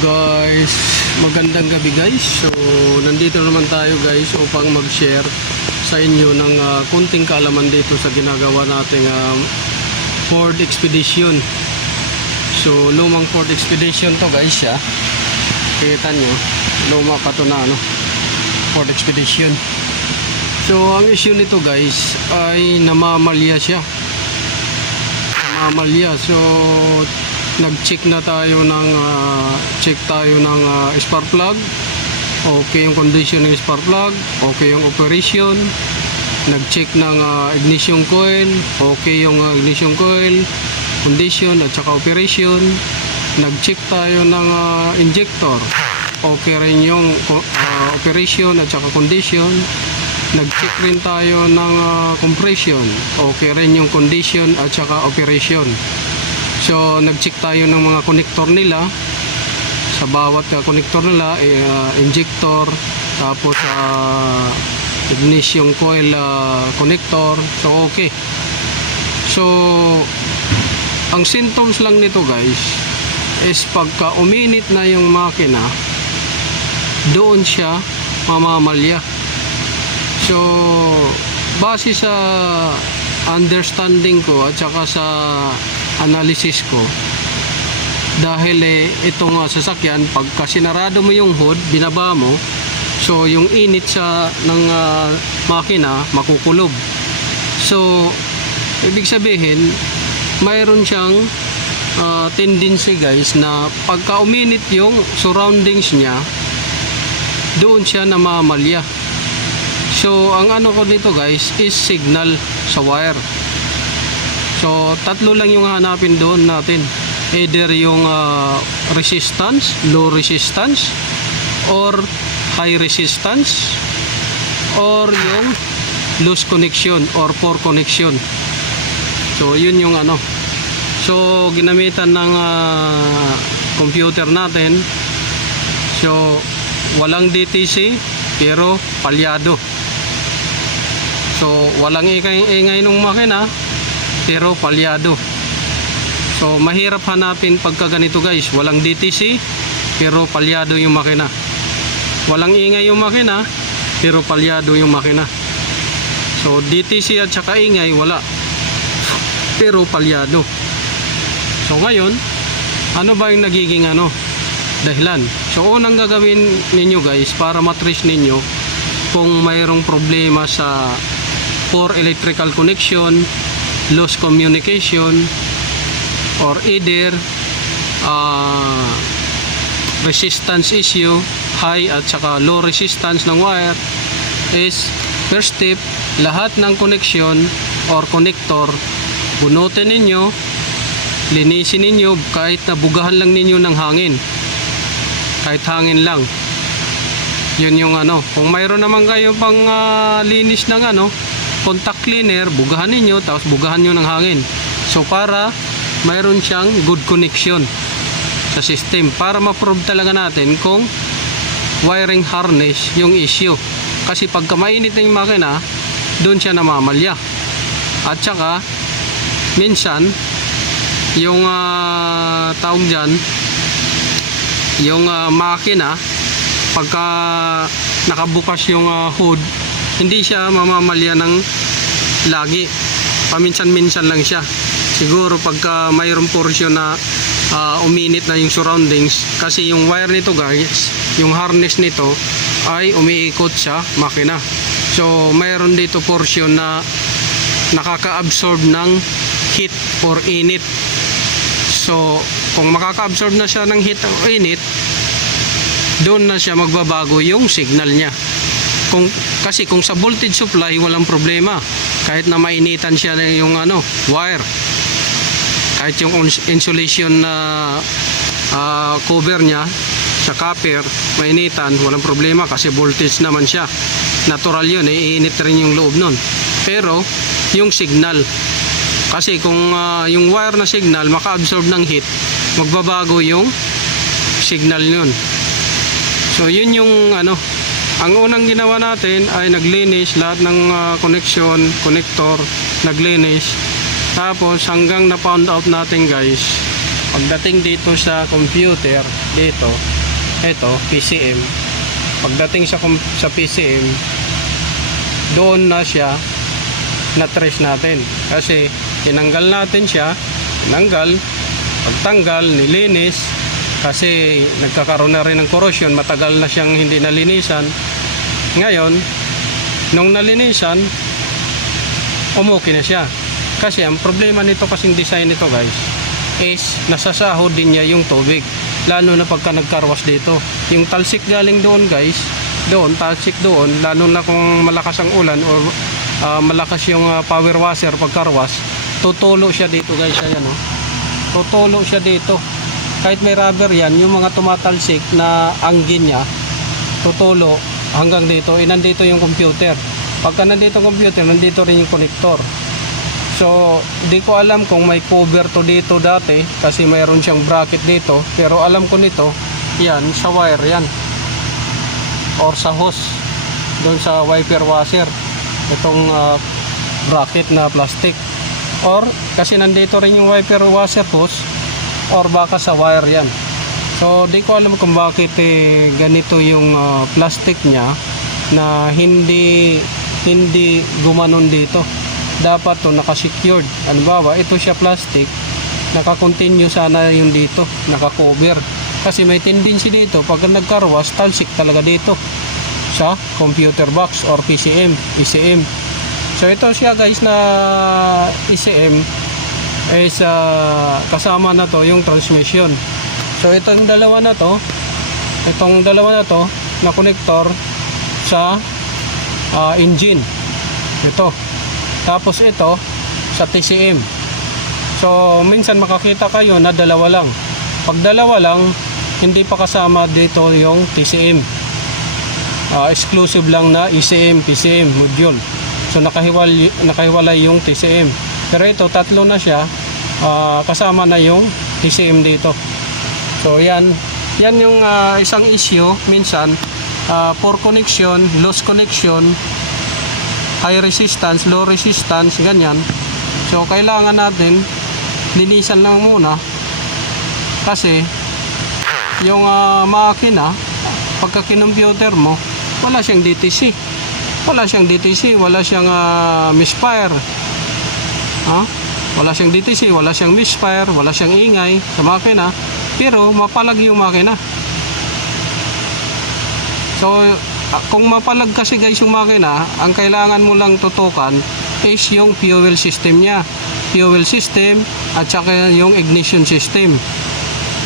Guys, magandang gabi guys. So nandito naman tayo guys upang mag-share sa inyo ng kunting kaalaman dito sa ginagawa nating Ford Expedition. So lumang Ford Expedition to guys ya. Kita nyo, luma pa to na Ford Expedition. So ang issue nito guys ay namamalya siya. Namamalya. So nag-check na tayo ng spark plug. Okay yung condition ng spark plug, okay yung operation. Nag-check ng ignition coil, okay yung ignition coil condition at saka operation. Nag-check tayo ng injector, okay rin yung operation at saka condition. Nag-check rin tayo ng compression, okay rin yung condition at saka operation. So nag-check tayo ng mga connector nila. Sa bawat connector nila, injector, tapos ignition coil connector. So okay. So ang symptoms lang nito guys is pagka uminit na yung makina, doon siya mamamalya. So base sa understanding ko at saka sa analysis ko, dahil itong sasakyan, pagka sinarado mo yung hood, binaba mo, so yung init ng makina makukulob. So ibig sabihin mayroon siyang tendency guys na pagka uminit yung surroundings niya, doon siya namamalya. So ang ano ko dito guys is signal sa wire. So tatlo lang yung hanapin doon natin, either yung resistance, low resistance, or high resistance, or yung loose connection or poor connection. So yun yung so ginamitan ng computer natin. So walang DTC pero palyado. So walang ingay ng makina pero palyado. So mahirap hanapin pagka ganito guys, walang DTC pero palyado yung makina. Walang ingay yung makina pero palyado yung makina. So DTC at saka ingay wala, pero palyado. So ngayon, ano ba yung nagiging dahilan? So unang gagawin ninyo guys para matrace ninyo kung mayroong problema sa poor electrical connection, loose communication, or either resistance issue, high at saka low resistance ng wire, is first step, lahat ng connection or connector bunutin ninyo, linisin ninyo, kahit nabugahan lang ninyo ng hangin, kahit hangin lang. Yun yung kung mayroon naman kayo pang linis ng contact cleaner, bugahan ninyo, tapos bugahan nyo ng hangin. So para mayroon siyang good connection sa system, para ma-prove talaga natin kung wiring harness yung issue. Kasi pagka mainit na yung makina, doon siya namamalya. At saka minsan yung tawag dyan, yung makina, pagka nakabukas yung hood, hindi siya mamamalya ng lagi, paminsan-minsan lang siya. Siguro pagka mayroong portion na uminit na yung surroundings, kasi yung wire nito guys, yung harness nito ay umiikot sa makina. So mayroon dito portion na nakaka-absorb ng heat or init. So kung makaka-absorb na siya ng heat o init, doon na siya magbabago yung signal niya. Kasi kung sa voltage supply walang problema, kahit na mainitan siya yung wire, kahit yung insulation na cover niya sa copper mainitan, walang problema kasi voltage naman siya, natural yun, iinit rin yung loob nun. Pero yung signal, kasi kung yung wire na signal maka-absorb ng heat, magbabago yung signal yun. So yun yung ang unang ginawa natin ay naglinis lahat ng connection, connector, naglinis. Tapos hanggang na found out natin guys Pagdating dito sa computer, dito, ito, PCM. Pagdating sa PCM, doon na siya na-trace natin. Kasi tinanggal natin siya, pagtanggal, nilinis, kasi nagkakaroon na rin ng corrosion, matagal na siyang hindi nalinisan. Ngayon, nung nalinisan, umuki na siya. Kasi ang problema nito kasing design nito guys, is nasasahod din niya yung tubig. Lalo na pagka nagkarwas dito. Yung talsik galing doon guys, talsik doon, lalo na kung malakas ang ulan o malakas yung power washer pagkarwas, tutulo siya dito guys, ayan o. Tutulo siya dito. Kahit may rubber yan, yung mga tumatalsik na anggin niya, tutulo hanggang dito. Nandito yung computer. Pagka nandito yung computer, nandito rin yung connector. So, di ko alam kung may cover to dito dati kasi mayroon siyang bracket dito. Pero alam ko nito, yan, sa wire yan. Or sa hose, doon sa wiper washer. Itong bracket na plastic. Or, kasi nandito rin yung wiper washer hose, or baka sa wire yan. So di ko alam kung bakit ganito yung plastic niya na hindi gumanon dito. Dapat to naka-secured. Halimbawa, ito siya plastic, naka-continue sana yung dito, naka-cover. Kasi may tendency dito, pag nagkarwas, talsik talaga dito sa computer box or PCM, ECM. So ito siya guys na ECM is kasama na to yung transmission. So itong dalawa na to na connector sa engine. Ito. Tapos ito sa TCM. So minsan makakita kayo na dalawa lang. Pag dalawa lang, hindi pa kasama dito yung TCM. Exclusive lang na ECM, PCM module. So nakahiwalay yung TCM. Pero ito tatlo na siya, kasama na yung TCM dito. So yan yung isang issue minsan, poor connection, loose connection, high resistance, low resistance, ganyan. So kailangan natin linisan lang muna kasi yung makina pagka kinomputer mo, wala siyang DTC, wala siyang misfire, wala siyang DTC, wala siyang misfire, wala siyang ingay sa makina, pero mapalag yung makina. So kung mapalag kasi guys yung makina, ang kailangan mo lang tutukan is yung fuel system niya, fuel system at saka yung ignition system.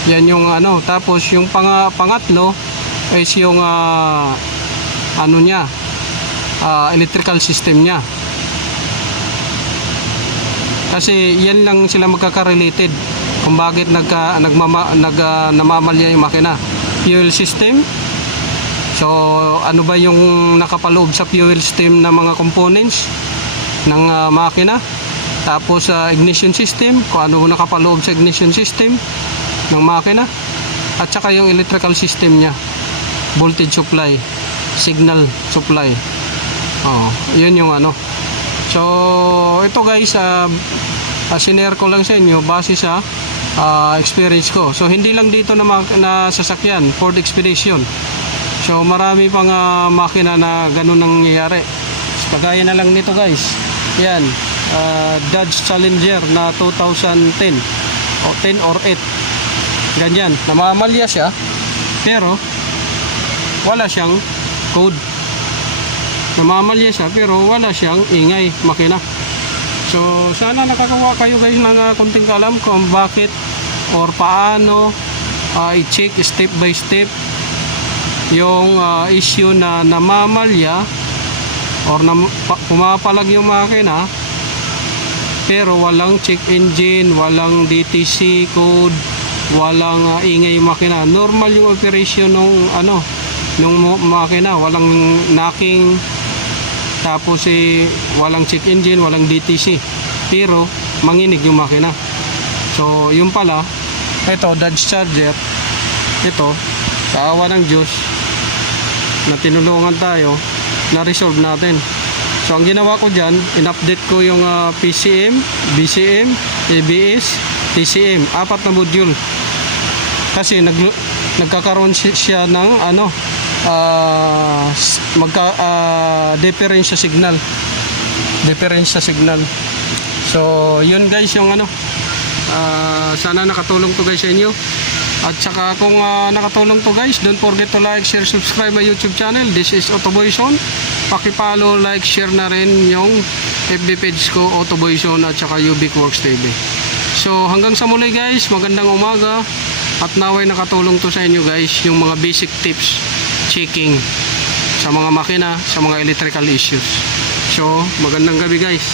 Yan yung tapos yung pangatlo is yung electrical system niya. Kasi yan lang sila magkaka-related kung bakit namamalya yung makina. Fuel system. So ano ba yung nakapaloob sa fuel system na mga components ng makina. Tapos ignition system, kung ano nakapaloob sa ignition system ng makina. At saka yung electrical system niya, voltage supply, signal supply. Yun yung So ito guys, sinare ko lang sa inyo base sa experience ko. So hindi lang dito na sasakyan, Ford Expedition. So marami pang makina na ganun nangyayari. Kagaya na lang nito guys. Yan, Dodge Challenger na 2010 o 10 or 8. Ganyan, namamalya siya pero wala siyang code. Namamalya siya pero wala siyang ingay makina. So sana nakakawa kayo guys ng konting alam kung bakit or paano i-check step by step yung issue na namamalya or pumapalag yung makina pero walang check engine, walang DTC code, walang ingay yung makina. Normal yung operation nung makina, walang knocking, tapos walang check engine, walang DTC, pero manginig yung makina. So yung pala, ito Dodge Charger, ito sa awa ng Diyos na tinulungan tayo, na-resolve natin. So ang ginawa ko dyan, in-update ko yung PCM, BCM, ABS, TCM, 4 na module. Kasi nagkakaroon siya ng ano, difference sa signal. So, yun guys yung ano. Sana nakatulong to guys sa inyo. At saka kung nakatulong to guys, don't forget to like, share, subscribe my YouTube channel. This is Autoboyson. Paki-follow, like, share na rin yung FB page ko, Autoboyson, at saka Ubic Works TV. So hanggang sa muli guys, magandang umaga. At naway nakatulong to sa inyo guys, yung mga basic tips checking sa mga makina, sa mga electrical issues. So magandang gabi guys.